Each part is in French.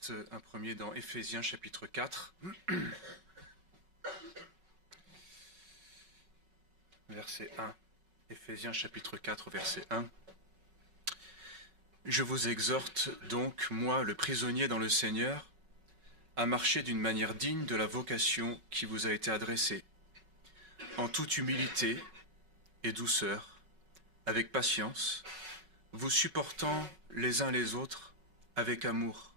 texte, un premier dans Éphésiens chapitre 4, verset 1. Éphésiens chapitre 4, verset 1. Je vous exhorte donc, moi, le prisonnier dans le Seigneur, à marcher d'une manière digne de la vocation qui vous a été adressée, en toute humilité et douceur, avec patience, vous supportant les uns les autres avec amour,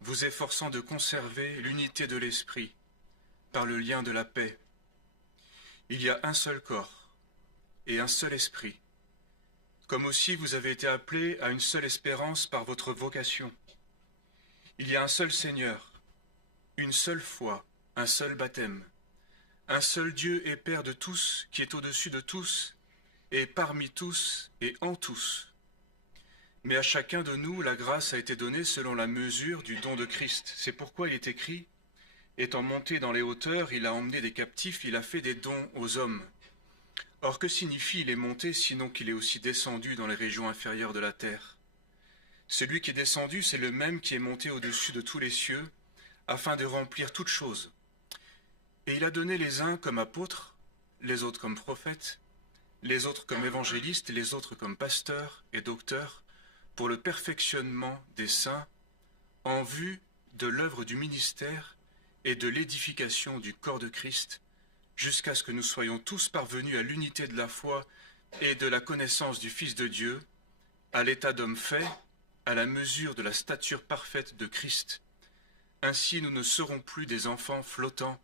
vous efforçant de conserver l'unité de l'esprit par le lien de la paix. Il y a un seul corps et un seul esprit, comme aussi vous avez été appelés à une seule espérance par votre vocation. Il y a un seul Seigneur, une seule foi, un seul baptême, un seul Dieu et Père de tous, qui est au-dessus de tous, et parmi tous et en tous. Mais à chacun de nous, la grâce a été donnée selon la mesure du don de Christ. C'est pourquoi il est écrit, étant monté dans les hauteurs, il a emmené des captifs, il a fait des dons aux hommes. Or, que signifie il est monté, sinon qu'il est aussi descendu dans les régions inférieures de la terre? Celui qui est descendu, c'est le même qui est monté au-dessus de tous les cieux, afin de remplir toutes choses. Et il a donné les uns comme apôtres, les autres comme prophètes, les autres comme évangélistes, les autres comme pasteurs et docteurs, pour le perfectionnement des saints, en vue de l'œuvre du ministère et de l'édification du corps de Christ, jusqu'à ce que nous soyons tous parvenus à l'unité de la foi et de la connaissance du Fils de Dieu, à l'état d'homme fait, à la mesure de la stature parfaite de Christ. Ainsi nous ne serons plus des enfants flottants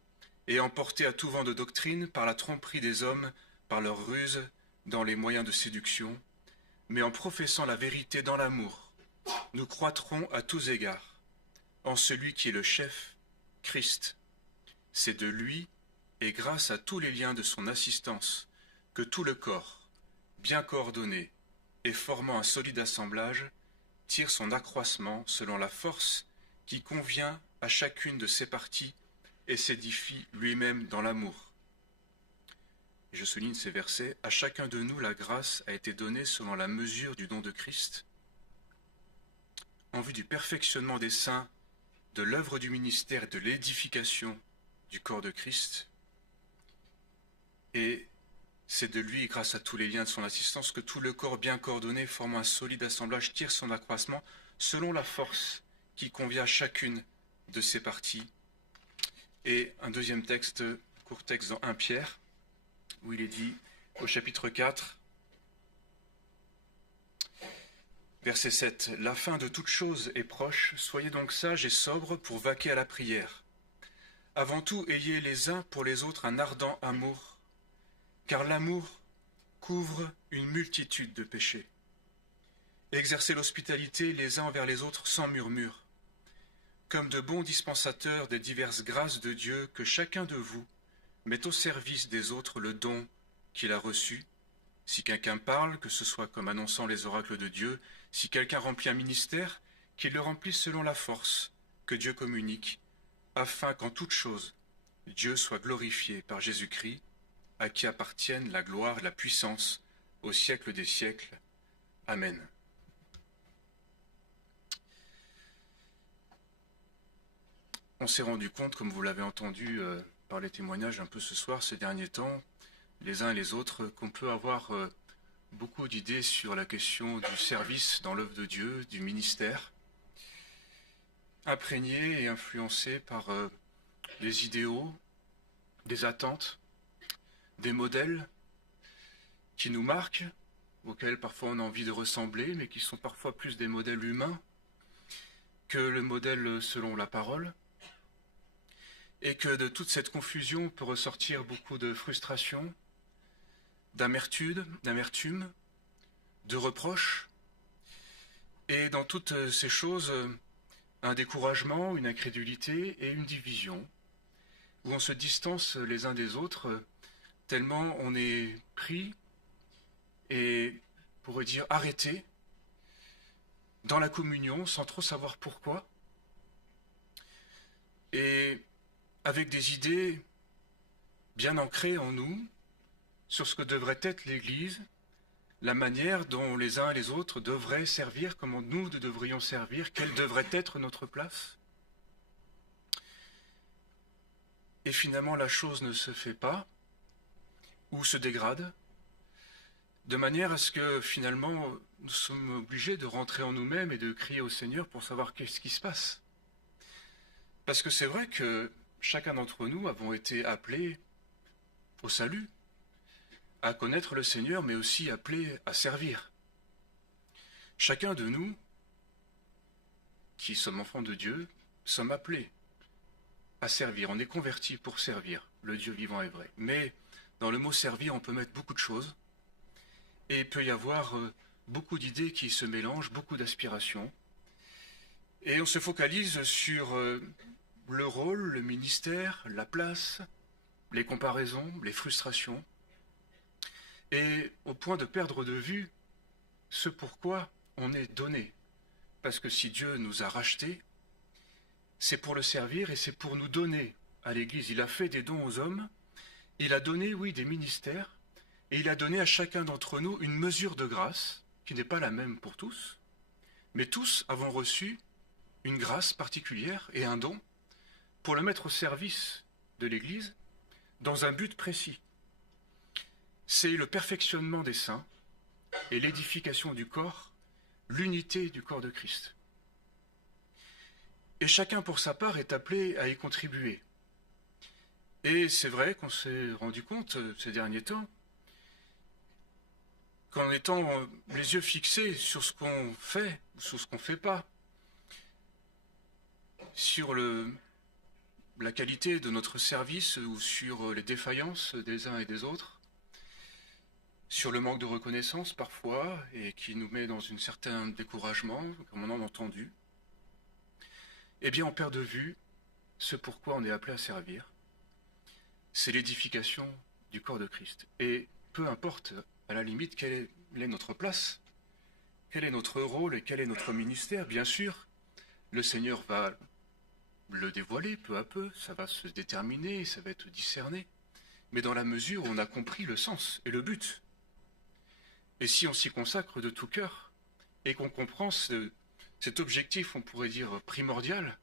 et emportés à tout vent de doctrine par la tromperie des hommes, par leurs ruses, dans les moyens de séduction, mais en professant la vérité dans l'amour, nous croîtrons à tous égards, en celui qui est le chef, Christ. C'est de lui, et grâce à tous les liens de son assistance, que tout le corps, bien coordonné et formant un solide assemblage, tire son accroissement selon la force qui convient à chacune de ses parties et s'édifie lui-même dans l'amour. Et je souligne ces versets. À chacun de nous, la grâce a été donnée selon la mesure du don de Christ, en vue du perfectionnement des saints, de l'œuvre du ministère et de l'édification du corps de Christ. Et c'est de lui, grâce à tous les liens de son assistance, que tout le corps bien coordonné, formant un solide assemblage, tire son accroissement selon la force qui convient à chacune de ses parties. Et un deuxième texte, court texte dans 1 Pierre, où il est dit, au chapitre 4, verset 7, « La fin de toute chose est proche, soyez donc sages et sobres pour vaquer à la prière. Avant tout, ayez les uns pour les autres un ardent amour, car l'amour couvre une multitude de péchés. Exercez l'hospitalité les uns envers les autres sans murmure, comme de bons dispensateurs des diverses grâces de Dieu, que chacun de vous met au service des autres le don qu'il a reçu. Si quelqu'un parle, que ce soit comme annonçant les oracles de Dieu, si quelqu'un remplit un ministère, qu'il le remplisse selon la force que Dieu communique, afin qu'en toute chose, Dieu soit glorifié par Jésus-Christ, à qui appartiennent la gloire et la puissance au siècle des siècles. Amen. » On s'est rendu compte, comme vous l'avez entendu par les témoignages un peu ce soir, ces derniers temps, les uns et les autres, qu'on peut avoir beaucoup d'idées sur la question du service dans l'œuvre de Dieu, du ministère, imprégné et influencé par des idéaux, des attentes, des modèles qui nous marquent, auxquels parfois on a envie de ressembler, mais qui sont parfois plus des modèles humains que le modèle selon la parole. Et que de toute cette confusion peut ressortir beaucoup de frustration, d'amertume, de reproches, et dans toutes ces choses, un découragement, une incrédulité et une division, où on se distance les uns des autres, tellement on est pris et, on pourrait dire, arrêté dans la communion sans trop savoir pourquoi, et avec des idées bien ancrées en nous sur ce que devrait être l'Église, la manière dont les uns et les autres devraient servir, comment nous devrions servir, quelle devrait être notre place. Et finalement, la chose ne se fait pas, ou se dégrade, de manière à ce que finalement, nous sommes obligés de rentrer en nous-mêmes et de crier au Seigneur pour savoir qu'est-ce qui se passe. Parce que c'est vrai que chacun d'entre nous avons été appelés au salut, à connaître le Seigneur, mais aussi appelés à servir. Chacun de nous, qui sommes enfants de Dieu, sommes appelés à servir. On est convertis pour servir le Dieu vivant et vrai. Mais dans le mot servir, on peut mettre beaucoup de choses. Et il peut y avoir beaucoup d'idées qui se mélangent, beaucoup d'aspirations. Et on se focalise sur le rôle, le ministère, la place, les comparaisons, les frustrations. Et au point de perdre de vue ce pourquoi on est donné. Parce que si Dieu nous a rachetés, c'est pour le servir et c'est pour nous donner à l'Église. Il a fait des dons aux hommes, il a donné, oui, des ministères, et il a donné à chacun d'entre nous une mesure de grâce, qui n'est pas la même pour tous, mais tous avons reçu une grâce particulière et un don pour le mettre au service de l'Église dans un but précis. C'est le perfectionnement des saints et l'édification du corps, l'unité du corps de Christ. Et chacun pour sa part est appelé à y contribuer. Et c'est vrai qu'on s'est rendu compte ces derniers temps qu'en étant les yeux fixés sur ce qu'on fait ou sur ce qu'on ne fait pas, sur la qualité de notre service ou sur les défaillances des uns et des autres, sur le manque de reconnaissance parfois et qui nous met dans un certain découragement, comme on en a entendu, eh bien on perd de vue ce pourquoi on est appelé à servir. C'est l'édification du corps de Christ. Et peu importe, à la limite, quelle est notre place, quel est notre rôle et quel est notre ministère, bien sûr, le Seigneur va le dévoiler peu à peu, ça va se déterminer, ça va être discerné, mais dans la mesure où on a compris le sens et le but. Et si on s'y consacre de tout cœur, et qu'on comprend cet objectif, on pourrait dire primordial,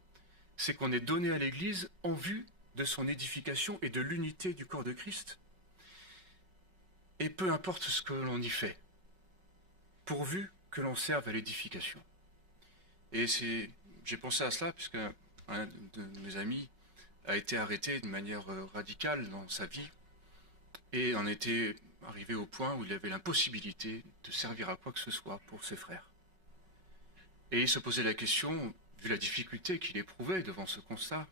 c'est qu'on est donné à l'Église en vue de son édification et de l'unité du corps de Christ. Et peu importe ce que l'on y fait, pourvu que l'on serve à l'édification. Et j'ai pensé à cela, puisque un de mes amis a été arrêté de manière radicale dans sa vie, et en était arrivé au point où il avait l'impossibilité de servir à quoi que ce soit pour ses frères. Et il se posait la question, vu la difficulté qu'il éprouvait devant ce constat,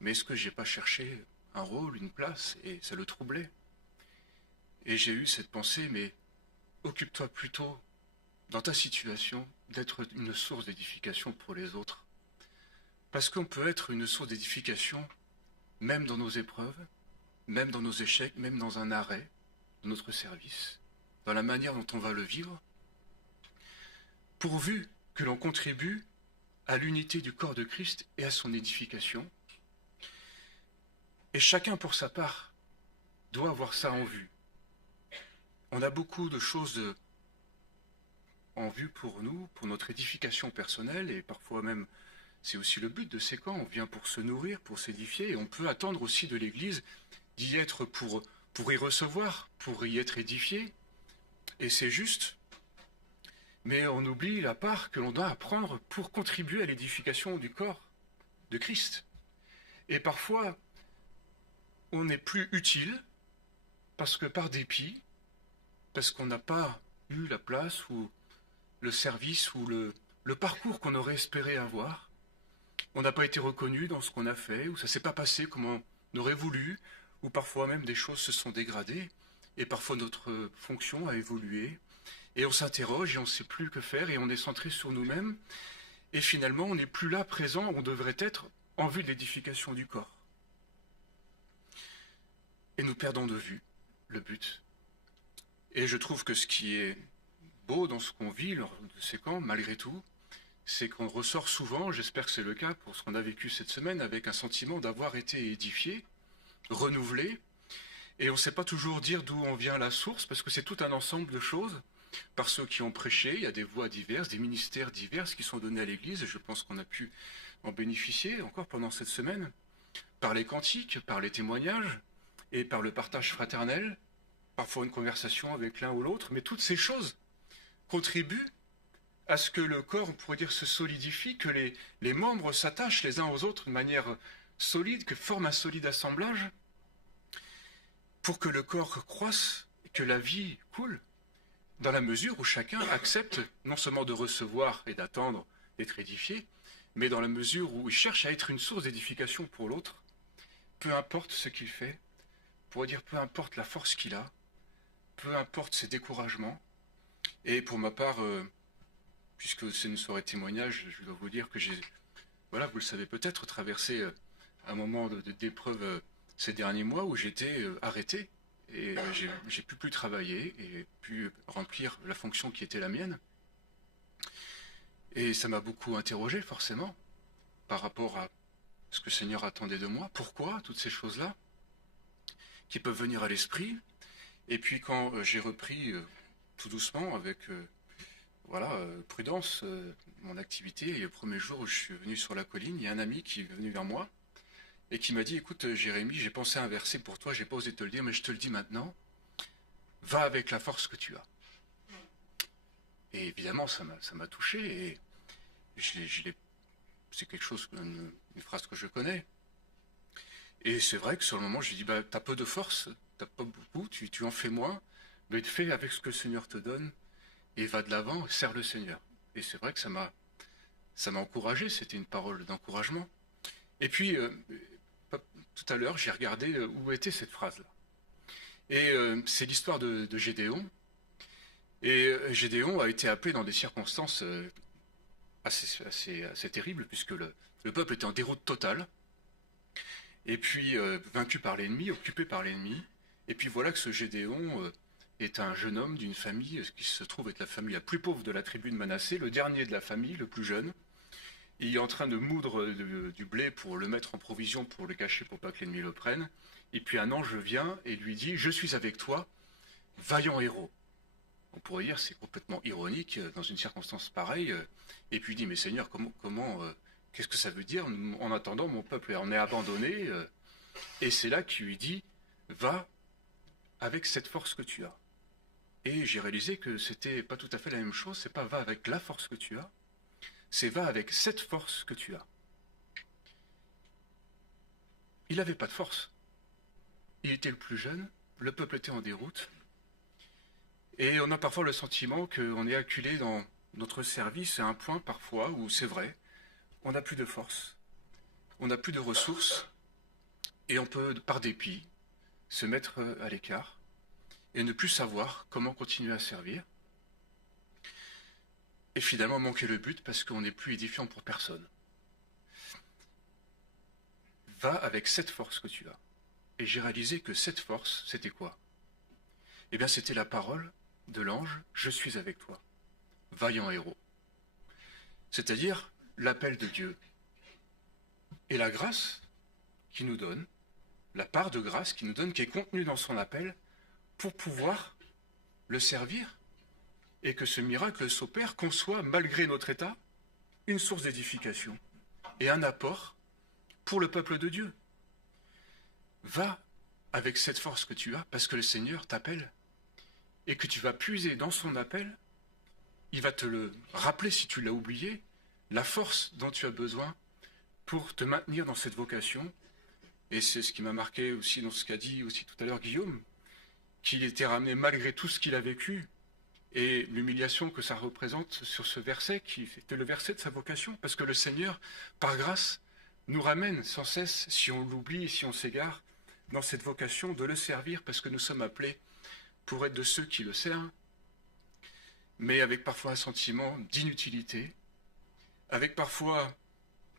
mais est-ce que j'ai pas cherché un rôle, une place, et ça le troublait. Et j'ai eu cette pensée, mais occupe-toi plutôt, dans ta situation, d'être une source d'édification pour les autres. Parce qu'on peut être une source d'édification, même dans nos épreuves, même dans nos échecs, même dans un arrêt de notre service, dans la manière dont on va le vivre, pourvu que l'on contribue à l'unité du corps de Christ et à son édification. Et chacun pour sa part doit avoir ça en vue. On a beaucoup de choses en vue pour nous, pour notre édification personnelle, et parfois même c'est aussi le but de ces camps. On vient pour se nourrir, pour s'édifier, et on peut attendre aussi de l'Église d'y être pour y recevoir, pour y être édifié, et c'est juste. Mais on oublie la part que l'on doit apprendre pour contribuer à l'édification du corps de Christ. Et parfois, on n'est plus utile, parce que par dépit, parce qu'on n'a pas eu la place ou le service ou le parcours qu'on aurait espéré avoir, on n'a pas été reconnu dans ce qu'on a fait, ou ça ne s'est pas passé comme on aurait voulu, ou parfois même des choses se sont dégradées, et parfois notre fonction a évolué, et on s'interroge et on ne sait plus que faire, et on est centré sur nous-mêmes, et finalement on n'est plus là présent où on devrait être en vue de l'édification du corps. Et nous perdons de vue le but. Et je trouve que ce qui est beau dans ce qu'on vit lors de ces camps, malgré tout, c'est qu'on ressort souvent, j'espère que c'est le cas pour ce qu'on a vécu cette semaine, avec un sentiment d'avoir été édifié, renouvelé, et on ne sait pas toujours dire d'où on vient la source, parce que c'est tout un ensemble de choses, par ceux qui ont prêché. Il y a des voix diverses, des ministères divers qui sont donnés à l'Église, et je pense qu'on a pu en bénéficier encore pendant cette semaine, par les cantiques, par les témoignages, et par le partage fraternel, parfois une conversation avec l'un ou l'autre, mais toutes ces choses contribuent à ce que le corps, on pourrait dire, se solidifie, que les membres s'attachent les uns aux autres de manière solide, que forment un solide assemblage, pour que le corps croisse, que la vie coule, dans la mesure où chacun accepte non seulement de recevoir et d'attendre d'être édifié, mais dans la mesure où il cherche à être une source d'édification pour l'autre, peu importe ce qu'il fait, pour dire peu importe la force qu'il a, peu importe ses découragements. Et pour ma part, puisque c'est une soirée de témoignage, je dois vous dire que j'ai, voilà, vous le savez peut-être, traversé un moment d'épreuve ces derniers mois où j'étais arrêté et j'ai pu plus travailler et pu remplir la fonction qui était la mienne. Et ça m'a beaucoup interrogé forcément par rapport à ce que le Seigneur attendait de moi. Pourquoi toutes ces choses-là qui peuvent venir à l'esprit? Et puis quand j'ai repris tout doucement avec prudence mon activité, et le premier jour où je suis venu sur la colline, il y a un ami qui est venu vers moi et qui m'a dit: écoute Jérémie, j'ai pensé à un verset pour toi, j'ai pas osé te le dire, mais je te le dis maintenant, va avec la force que tu as. Et évidemment ça m'a touché, et c'est quelque chose, une phrase que je connais. Et c'est vrai que sur le moment je lui dis: t'as peu de force, t'as pas beaucoup, tu en fais moins, mais fais avec ce que le Seigneur te donne et va de l'avant, sers le Seigneur. Et c'est vrai que ça m'a encouragé, c'était une parole d'encouragement. Et puis tout à l'heure j'ai regardé où était cette phrase-là. Et c'est l'histoire de Gédéon. Et Gédéon a été appelé dans des circonstances assez terribles, puisque le peuple était en déroute totale, et puis vaincu par l'ennemi, occupé par l'ennemi. Et puis voilà que ce Gédéon est un jeune homme d'une famille qui se trouve être la famille la plus pauvre de la tribu de Manassé, le dernier de la famille, le plus jeune. Il est en train de moudre du blé pour le mettre en provision, pour le cacher, pour pas que l'ennemi le prenne. Et puis un ange vient et lui dit: je suis avec toi, vaillant héros. On pourrait dire c'est complètement ironique dans une circonstance pareille. Et puis il dit: mais Seigneur, qu'est-ce que ça veut dire? En attendant, mon peuple en est abandonné. Et c'est là qu'il lui dit: va avec cette force que tu as. Et j'ai réalisé que c'était pas tout à fait la même chose. C'est pas va avec la force que tu as, c'est va avec cette force que tu as. Il n'avait pas de force. Il était le plus jeune, le peuple était en déroute. Et on a parfois le sentiment qu'on est acculé dans notre service à un point parfois où c'est vrai, on n'a plus de force, on n'a plus de ressources, et on peut, par dépit, se mettre à l'écart et ne plus savoir comment continuer à servir. Et finalement manquer le but parce qu'on n'est plus édifiant pour personne. Va avec cette force que tu as. Et j'ai réalisé que cette force, c'était quoi? Eh bien, c'était la parole de l'ange: je suis avec toi, vaillant héros. C'est-à-dire l'appel de Dieu et la grâce qu'il nous donne, la part de grâce qu'il nous donne, qui est contenue dans son appel, pour pouvoir le servir, et que ce miracle s'opère, qu'on soit, malgré notre état, une source d'édification et un apport pour le peuple de Dieu. Va avec cette force que tu as, parce que le Seigneur t'appelle, et que tu vas puiser dans son appel. Il va te le rappeler, si tu l'as oublié, la force dont tu as besoin pour te maintenir dans cette vocation. Et c'est ce qui m'a marqué aussi dans ce qu'a dit aussi tout à l'heure Guillaume, qu'il était ramené malgré tout ce qu'il a vécu, et l'humiliation que ça représente sur ce verset, qui était le verset de sa vocation, parce que le Seigneur, par grâce, nous ramène sans cesse, si on l'oublie et si on s'égare, dans cette vocation de le servir, parce que nous sommes appelés pour être de ceux qui le servent, mais avec parfois un sentiment d'inutilité, avec parfois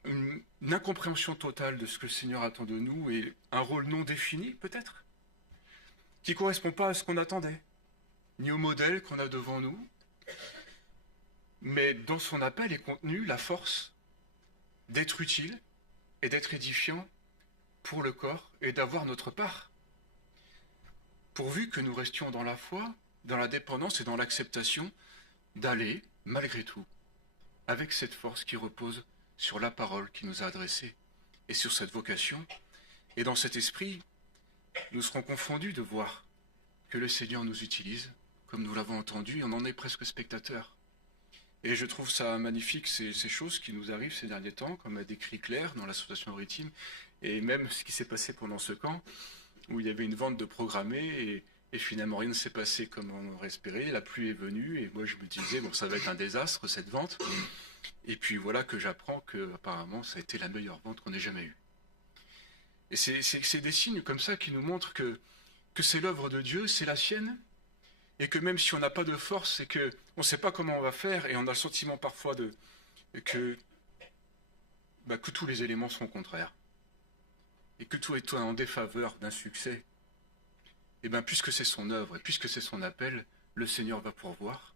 une incompréhension totale de ce que le Seigneur attend de nous, et un rôle non défini peut-être, qui ne correspond pas à ce qu'on attendait, ni au modèle qu'on a devant nous. Mais dans son appel est contenue la force d'être utile et d'être édifiant pour le corps et d'avoir notre part. Pourvu que nous restions dans la foi, dans la dépendance et dans l'acceptation d'aller, malgré tout, avec cette force qui repose sur la parole qui nous a adressée et sur cette vocation. Et dans cet esprit, nous serons confondus de voir que le Seigneur nous utilise, comme nous l'avons entendu, et on en est presque spectateurs. Et je trouve ça magnifique, ces choses qui nous arrivent ces derniers temps, comme a décrit Claire dans l'association Maritime, et même ce qui s'est passé pendant ce camp, où il y avait une vente de programmés, et finalement rien ne s'est passé comme on aurait espéré, la pluie est venue, et moi je me disais, bon ça va être un désastre cette vente, et puis voilà que j'apprends que apparemment ça a été la meilleure vente qu'on ait jamais eue. Et c'est des signes comme ça qui nous montrent que c'est l'œuvre de Dieu, c'est la sienne, et que même si on n'a pas de force et qu'on ne sait pas comment on va faire, et on a le sentiment parfois que tous les éléments sont contraires, et que tout est en défaveur d'un succès, et bien puisque c'est son œuvre, et puisque c'est son appel, le Seigneur va pourvoir,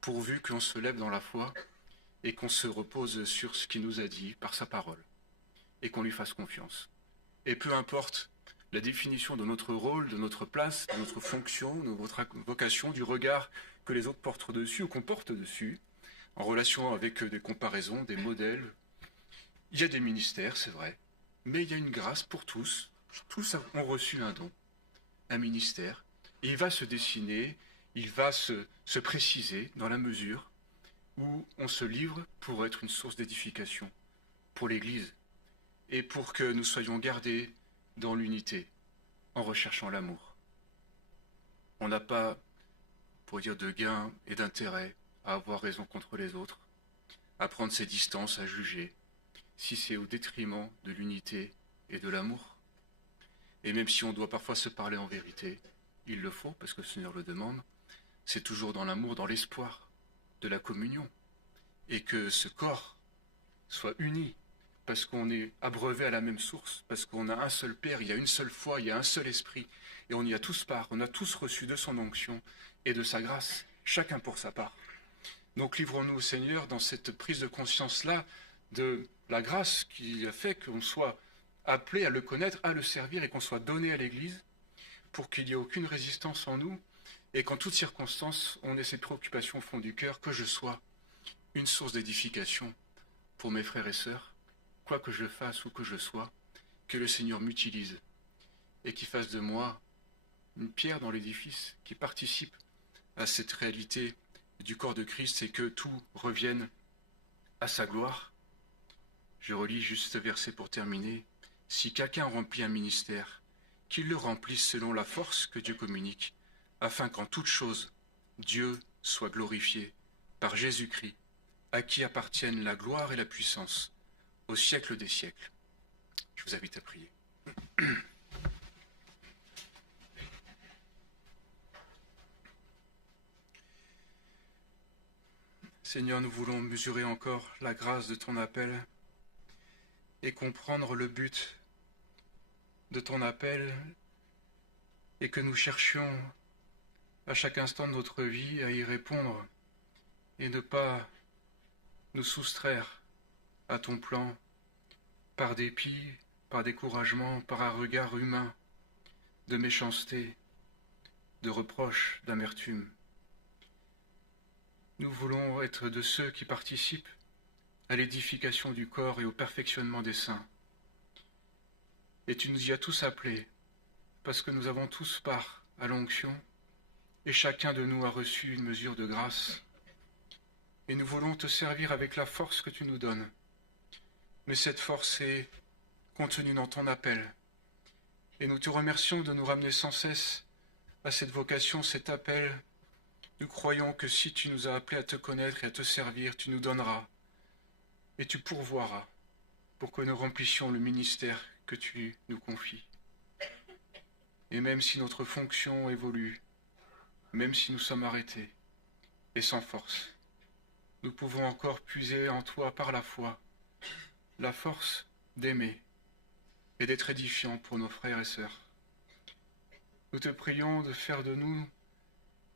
pourvu qu'on se lève dans la foi, et qu'on se repose sur ce qu'il nous a dit par sa parole, et qu'on lui fasse confiance. Et peu importe la définition de notre rôle, de notre place, de notre fonction, de notre vocation, du regard que les autres portent dessus ou qu'on porte dessus, en relation avec des comparaisons, des modèles. Il y a des ministères, c'est vrai, mais il y a une grâce pour tous. Tous ont reçu un don, un ministère, et il va se dessiner, il va se préciser dans la mesure où on se livre pour être une source d'édification pour l'Église et pour que nous soyons gardés dans l'unité, en recherchant l'amour. On n'a pas, pour dire, de gain et d'intérêt à avoir raison contre les autres, à prendre ses distances, à juger, si c'est au détriment de l'unité et de l'amour. Et même si on doit parfois se parler en vérité, il le faut, parce que le Seigneur le demande, c'est toujours dans l'amour, dans l'espoir de la communion, et que ce corps soit uni, parce qu'on est abreuvé à la même source, parce qu'on a un seul Père, il y a une seule foi, il y a un seul esprit, et on y a tous part, on a tous reçu de son onction et de sa grâce, chacun pour sa part. Donc livrons-nous au Seigneur dans cette prise de conscience-là de la grâce qui a fait qu'on soit appelé à le connaître, à le servir, et qu'on soit donné à l'Église, pour qu'il n'y ait aucune résistance en nous, et qu'en toutes circonstances, on ait cette préoccupation au fond du cœur, que je sois une source d'édification pour mes frères et sœurs, quoi que je fasse ou que je sois, que le Seigneur m'utilise et qu'il fasse de moi une pierre dans l'édifice qui participe à cette réalité du corps de Christ et que tout revienne à sa gloire. Je relis juste ce verset pour terminer. Si quelqu'un remplit un ministère, qu'il le remplisse selon la force que Dieu communique, afin qu'en toute chose, Dieu soit glorifié par Jésus-Christ, à qui appartiennent la gloire et la puissance, au siècle des siècles. Je vous invite à prier. Seigneur, nous voulons mesurer encore la grâce de ton appel et comprendre le but de ton appel et que nous cherchions à chaque instant de notre vie à y répondre et ne pas nous soustraire à ton plan par dépit, par découragement, par un regard humain de méchanceté, de reproche, d'amertume. Nous voulons être de ceux qui participent à l'édification du corps et au perfectionnement des saints. Et tu nous y as tous appelés, parce que nous avons tous part à l'onction, et chacun de nous a reçu une mesure de grâce. Et nous voulons te servir avec la force que tu nous donnes. Mais cette force est contenue dans ton appel. Et nous te remercions de nous ramener sans cesse à cette vocation, cet appel. Nous croyons que si tu nous as appelés à te connaître et à te servir, tu nous donneras et tu pourvoiras pour que nous remplissions le ministère que tu nous confies. Et même si notre fonction évolue, même si nous sommes arrêtés et sans force, nous pouvons encore puiser en toi par la foi la force d'aimer et d'être édifiants pour nos frères et sœurs. Nous te prions de faire de nous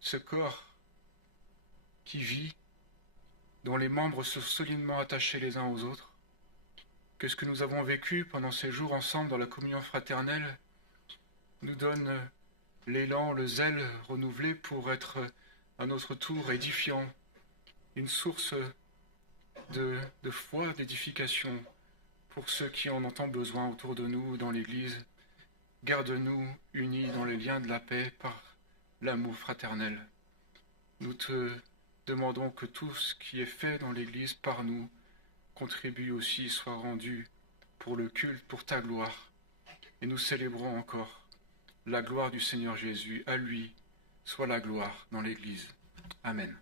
ce corps qui vit, dont les membres sont solidement attachés les uns aux autres, que ce que nous avons vécu pendant ces jours ensemble dans la communion fraternelle nous donne l'élan, le zèle renouvelé pour être à notre tour édifiant, une source de foi, d'édification pour ceux qui en ont besoin autour de nous dans l'Église. Garde-nous unis dans les liens de la paix par l'amour fraternel. Nous te demandons que tout ce qui est fait dans l'Église par nous contribue aussi, soit rendu pour le culte, pour ta gloire. Et nous célébrons encore la gloire du Seigneur Jésus. À lui soit la gloire dans l'Église. Amen.